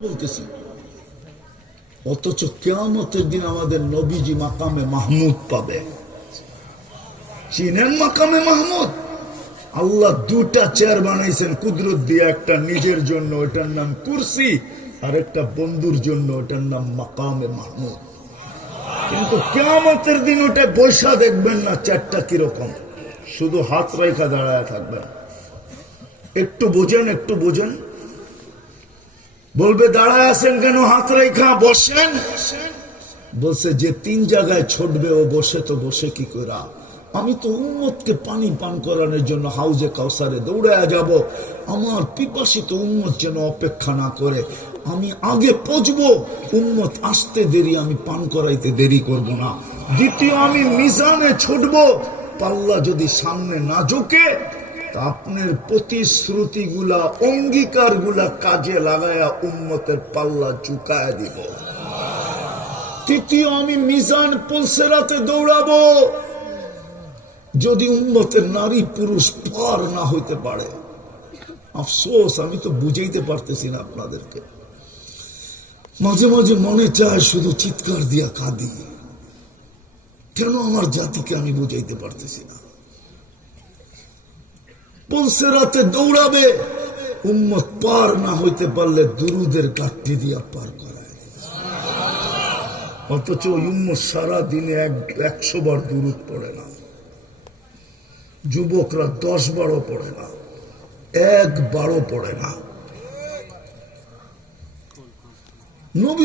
বলতেছি, অথচ কিয়ামতের দিন আমাদের নবীজি মাকামে মাহমুদ পাবে। চিনেন মাকামে মাহমুদ? আল্লাহ দুটা চেয়ার বানাইছেন কুদরত দিয়ে, একটা নিজের জন্য ওটার নাম কুরসি, আর একটা বন্ধুর জন্য ওটার নাম মাকামে মাহমুদ। কিন্তু কিয়ামতের দিন ওটা বৈশা দেখবেন না চেয়ারটা কিরকম, শুধু হাত রেখা দাঁড়ায় থাকবেন। একটু বোঝেন, একটু বোঝেন। বলবে দাঁড়ায় আছেন কেন, হাত রেখা বসেন। বলছে যে তিন জায়গায় ছুটবে ও বসে, তো বসে কি করা? আমি তো উম্মতকে পানি পান করানোর জন্য হাউজে কাউসারে দৌড়ায় যাব। আমার পিপাসিত উম্মত যেন অপেক্ষা না করে, আমি আগে পৌঁছবো, উম্মত আসতে দেরি, আমি পান করাইতে দেরি করব না। দ্বিতীয়, আমি মিজানে ছুটবো, পাল্লা যদি সামনে না ঝুঁকে, আপনার প্রতিশ্রুতিগুলা, অঙ্গীকারগুলা কাজে লাগায়া উম্মতের পাল্লা ঝুঁকায় দিব। তৃতীয়, আমি মিজান পুলসেরাতে দৌড়াবো, যদি উম্মতের নারী পুরুষ পার না হইতে পারে। আফসোস, আমি তো বুঝাইতে পারতেছি না আপনাদেরকে। মাঝে মাঝে মনে চায় শুধু চিৎকার দিয়া কাঁদি, কেন আমার জাতিকে আমি বুঝাইতে পারতেছি না। পুলসেরাতে দৌড়াবে, উম্মত পার না হইতে পারলে দুরুদের গাঠটি দিয়া পার করায়। অথচ উম্মত সারা দিনে 100 বার দুরুদ পড়ে না, যুবকরা 10 বারও পড়ে না, 1 বারও পড়ে না। নবী